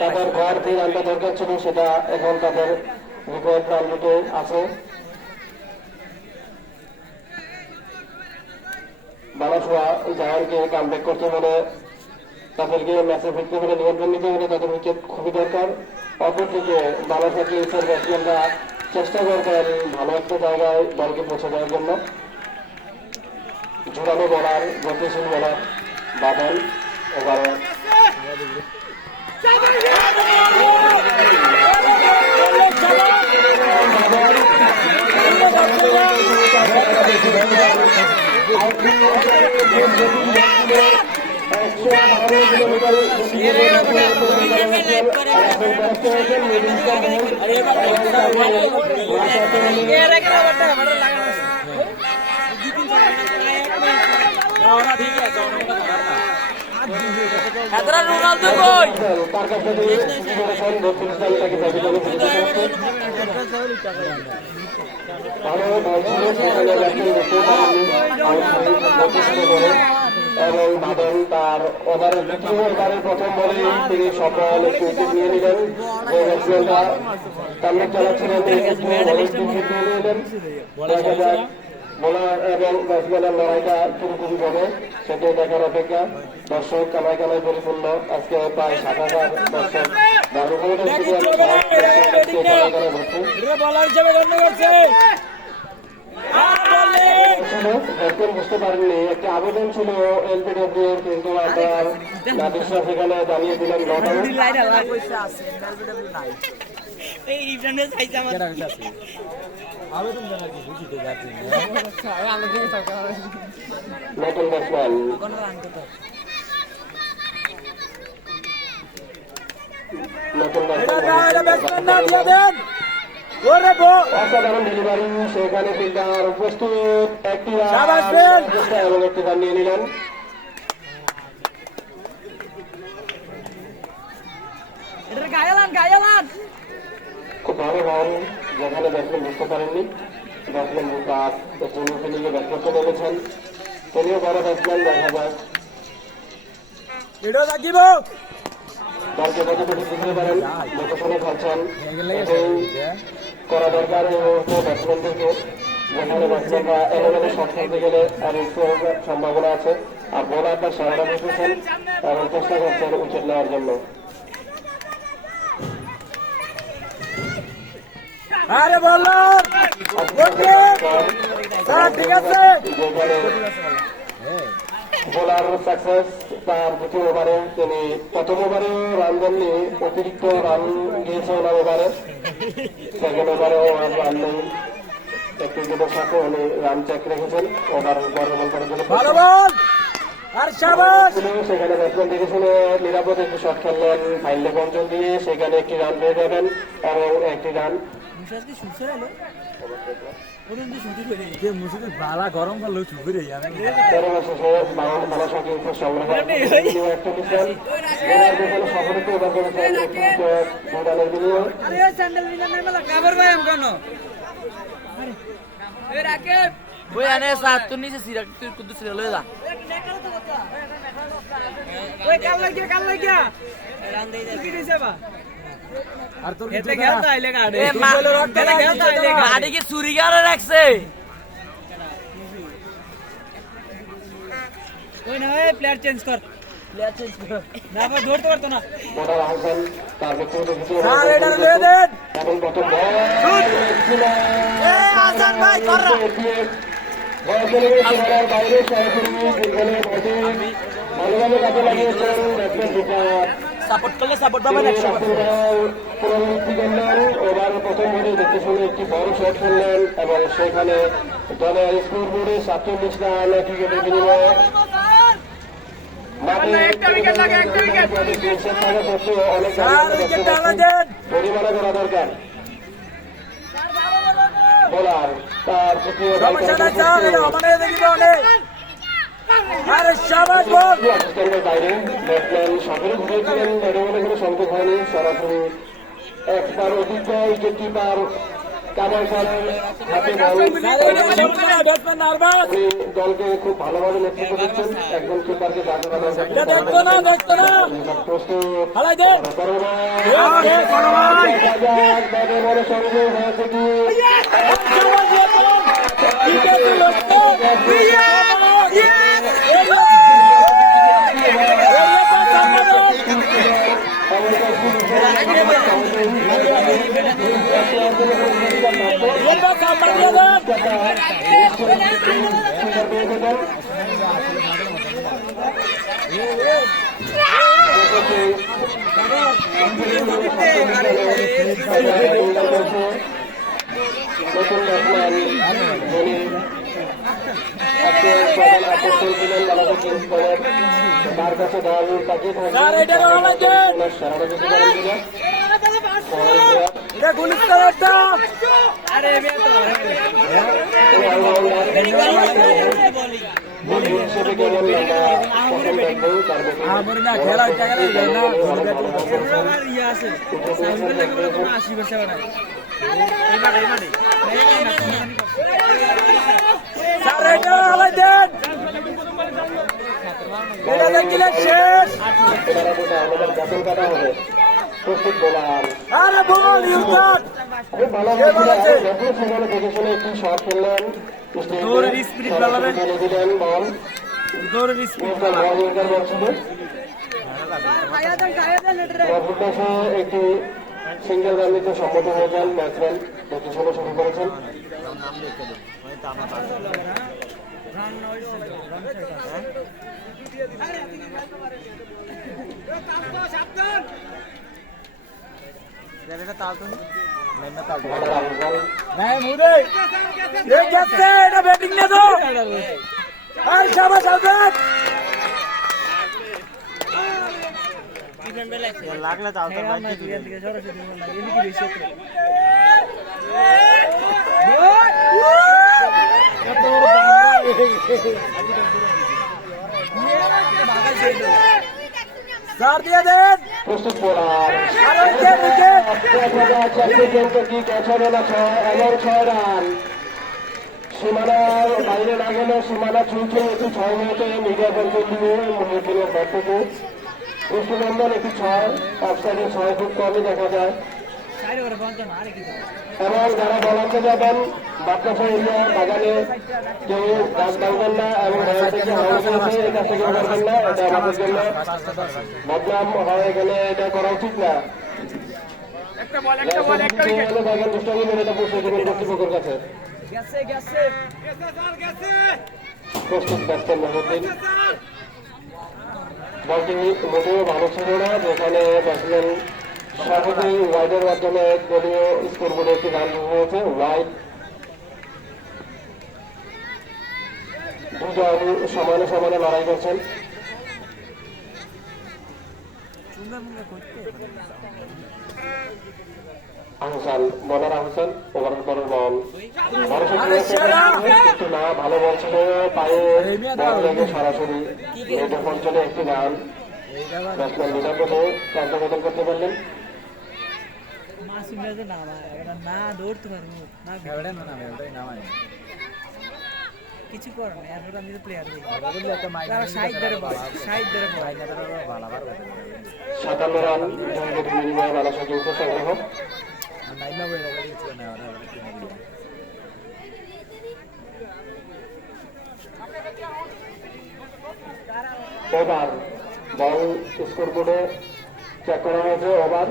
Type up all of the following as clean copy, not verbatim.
তাদের ঘর থেকে আনতে দরকার ছিল, সেটা এখন তাদের বিপদ প্রান্তে আছে। বালাসোয়া জায়ান্টকে কামব্যাক করতে হলে, তাদেরকে ম্যাচে ফিরতে হলে, নিয়ন্ত্রণ নিতে হলে তাদের উইকেট খুবই দরকার। অপরদিকে বালাসোয়া কিংসের ব্যাটসম্যানরা চেষ্টা করবেন ভালো একটা জায়গায় দলকে পৌঁছে দেওয়ার জন্য। জোরালো বলার, গতিশীল বলার বাদল এবারে রোনালদো কই তার কাছে এবং বাদল তার ওভারের দ্বিতীয় ওভারের প্রথম বলেই তিনি সকল উইকেট নিয়ে নিলেন। যে ব্যাটসম্যানরা কামব্যাক চালাচ্ছিলেন নিয়ে নিলেন। দেখা যাক বোলার এবং ব্যাটসম্যানের লড়াইটা কিরকম হবে সেটাই দেখার অপেক্ষা। দর্শক কানায় কানায় পরিপূর্ণ। আজকে প্রায় 7,000 দর্শক বুঝতে পারেননি। একটি আবেদন ছিল এলপিডব্লিউ এর, কিন্তু আপনার নাদিসা সেখানে জানিয়ে দিলেন নতুন ব্যাটসম্যান অসাধারণ ডেলিভারি। সেখানে ফিল্ডার প্রস্তুত, একটি এবং একটি রান নিয়ে নিলেন। খুব ভালো রান, যেখানে ব্যাটসম্যান বুঝতে পারেননি। ব্যাটসম্যান তার ফিল্ডিংয়ে ব্যাট করতে নেমেছেন। তিনিও বড় ব্যাটসম্যান। দেখা যাক দলকে কতটুকু বুঝতে পারেন, যত সময় খেলছেন করা দরকার এই মুহূর্তে ব্যাটসম্যানদেরকে। যেখানে ব্যাটসম্যানরা এলোমেলো শট খেলতে গেলে আর সম্ভাবনা আছে, আর বোলাররা সারাটা বসেছেন এবং চেষ্টা করছেন উইকেট নেওয়ার জন্য। বোলার সাকসেস তার দ্বিতীয় ওভারে। তিনি প্রথম ওভারেও রান দেননি, অতিরিক্ত রান দিয়েছে ওনার ওভারে। সেকেন্ড ওভারেও রান নেই, একটি উইকেটের সাথে উনি রান চেক রেখেছেন ওভার বল করার জন্য। সেখানে ব্যাটসম্যান দেখে শুনে নিরাপদ একটি শট খেললেন ফাইন লেগ অঞ্চল দিয়ে। সেখানে একটি রান পেয়ে যাবেন এবং একটি রান। গরম ভালো আর তোর গাড়ি কি চুরি করে রাখছে? প্লেয়ার চেঞ্জ কর, প্লেয়ার চেঞ্জ কর। না ভাই ধরতে পারতো না। আসান ভাই কর সাপোর্ট করলে সাপোর্ট পাবেন। ওভার প্রথম বলে দেখতে শুনে একটি বড় শট খেললেন এবং সেখানে দলের স্কোর বোর্ডে 47 রান ক্রিকেটের বিনিময়ে পরিমাণে করা দরকার। বোলার তার বাইরে ব্যাটসম্যান সকলে ঘুরেছিলেন, এটা মনে করে সম্ভব হয়নি। সরাসরি একবার অভিজ্ঞ উইকেট কিপার কামাল স্যারের হাতে বল। উনি দলকে খুব ভালোভাবে নেতৃত্ব দিচ্ছেন, একজন কিপারকে দাঁড় করানো প্রস্তুত সংযোগ হয়েছে কি নতুন ব্যাটসম্যান ধোনি আজকে প্রধান আকর্ষণ ছিলেন বাংলাদেশ কিংস দলের। তার কাছে দল তাকে সারা দিতে পারেন কিনা হিসেবে কেবল আমরা প্রথম দেখবো তার আমাদের গাছের কাটা হবে প্রস্তুত বোলার খুব ভালো সেখানে দেখে শুনে একটি শট খেললেন দিলেন বল একটি সিঙ্গেল রান নিতে সম্মত হয়েছেন ব্যাটসম্যান দেখে শুনে শুরু করেছেন। লাগলে তাও প্রস্তুত বোলার এমন 6 রান সীমানার বাইরে না গেলে সীমানা ছুঁচে একটি 6 মিনিটে মিডিয়া কন্ট্রোল দিয়ে মুহিউদ্দিনের ব্যাট থেকে কৃষ্ণনন্দন একটি 6 অফসাইডে 6 খুব কমই দেখা যায়। এবং যারা বলাতে যাবেন বাচ্চা এরিয়া বাগানে কেউ গাছ ভাঙবেন না এবং থেকে হারানো করেছে এই কাজ থেকে করবেন না, এটা আমাদের জন্য বদনাম হয়ে গেলে এটা করা উচিত না। দেখেন দুষ্টামি মেরে এটা পৌঁছে দেবেন কর্তৃপক্ষের কাছে। প্রস্তুত ব্যাটসম্যান মহিউদ্দিন বলটি মোটেও ভালো ছিল না, যেখানে ব্যাটসম্যান সহজেই ওয়াইডের মাধ্যমে দলীয় স্কোরবোর্ডে একটি রান হয়েছে ওয়াইড। দুজন সমানে সমানে লড়াই করছেন। আহসান বলার আহসান ওভারের পরের বল না ভালো বল ছিল, পায়ে বল লেগে সরাসরি নেটের অঞ্চলে একটি রান। ব্যাটসম্যান নিরাপদে কার্যকর করতে পারলেন। না দৌড়তে পারবো না কিছু করার নেই, এখন আমি তো প্লেয়ার দিই 57 রান বিনিময়ে বাংলাদেশের যৌথ সংগ্রহ। ওভার বল স্কোরবোর্ডে চেক করা হয়েছে ওভার।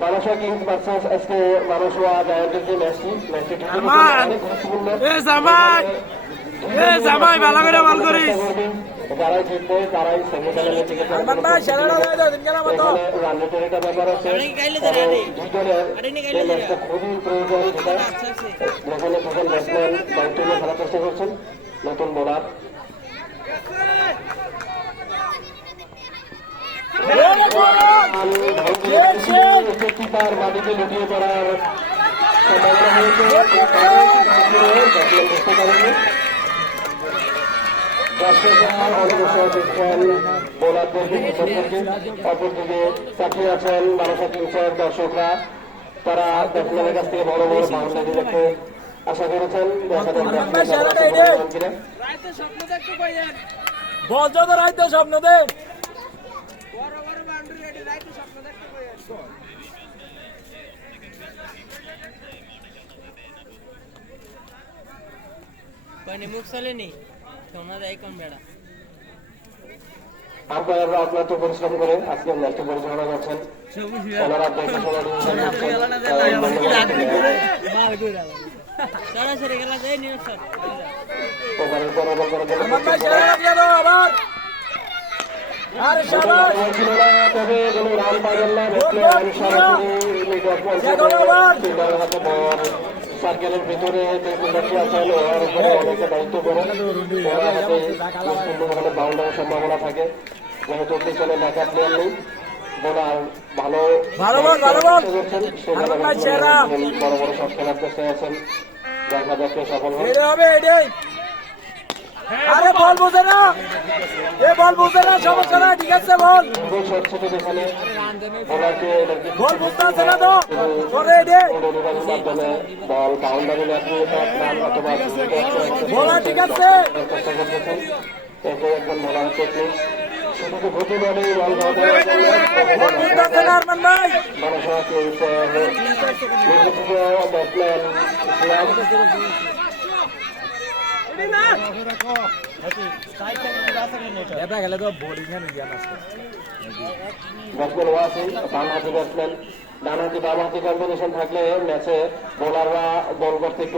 বাংলাদেশ কিংস ভার্সেস আজকে বাংলাদেশ জায়ান্টের যে ম্যাচটি অনেক গুরুত্বপূর্ণ। যারাই জিতবে তারাই সেমিফাইনালে টিকিট রান রেটের একটা ব্যাপার আছে। দুজনের ম্যাচটা খুবই প্রয়োজন, যেটা যেখানে দুজন ব্যাটসম্যান দায়িত্ব নিয়ে খেলার চেষ্টা করছেন। নতুন বোলার কিপার মাটিতে লুটিয়ে পড়ার সম্ভাবনা হয়েছে বুঝতে পারেনি। দর্শকরা অগ্রসর দেখছেন বোলারদেরকে পিছন থেকে, অপরদিকে তাকিয়ে আছেন বারাসাত কিংসের দর্শকরা। তারা ব্যাটসম্যানের কাছ থেকে বড় বড় বাউন্ডারি দেখতে আশা করেছেন। দেখা যাক কিনা। বল যত রাইতে স্বপ্ন দে মুখ চলেনি সোনা দেয় কোন বেড়া আম্পায়াররা অক্লান্ত পরিশ্রম করে আজকে ম্যাচটি পরিচালনা করছেন। ওনারা দেখে সরাসরি খেলা যায় নিউজ স্যার ওভারের পর ওভার করে দিলেন। আমার ভাই সেরা লাগিয়ে দাও আবার আরে শাবাশ ছিল না, তবে কোনো রান পাবেন না। ব্যাটসম্যান সরাসরি ফিল্ডারের হাতে বল সার্কেলের ভিতরে যে ফিল্ডারটি আছেন ওর উপরে অনেকটা দায়িত্ব করে ওনার হাতে সুন্দরভাবে বাউন্ডারির সম্ভাবনা থাকে। যেহেতু পিছনে ব্যাকআপ প্লেয়ার নেই, বোলার ভালো ভালো বল, ভালো বল। করছেন, আমার ভাই সেরা। বড় বড় শট খেলার চেষ্টায় আছেন। দেখা যাক কে সফল হয়। এটা হবে এটাই আরে বল বোঝে না এ বল বোঝে না সমস্যা না ঠিক আছে বল খুবই শট ছিল যেখানে বোলারকে বল বুঝতে আছে না তো করে এডে ডেলিভারির মাধ্যমে বল বাউন্ডারি লাগিয়ে তার রান অথবা বলা ঠিক আছে চেষ্টা করতেছেন। এতে একজন বোলার টেকনিক শুধু ঘুরতে বলে বল বল বুঝতে আছে না আরমান ভাই বারাসাত কিংসের নির্বাচিত ব্যাটসম্যান ইসলাম এটা গেলে তো বোলিং এ নিয়ে আসছে ব্যাটসম্যান ওয়াসিম বামহাতি ব্যাটসম্যান। ডানহাতি বামহাতি কম্বিনেশন থাকলে ম্যাচে বোলাররা বল করতে একটু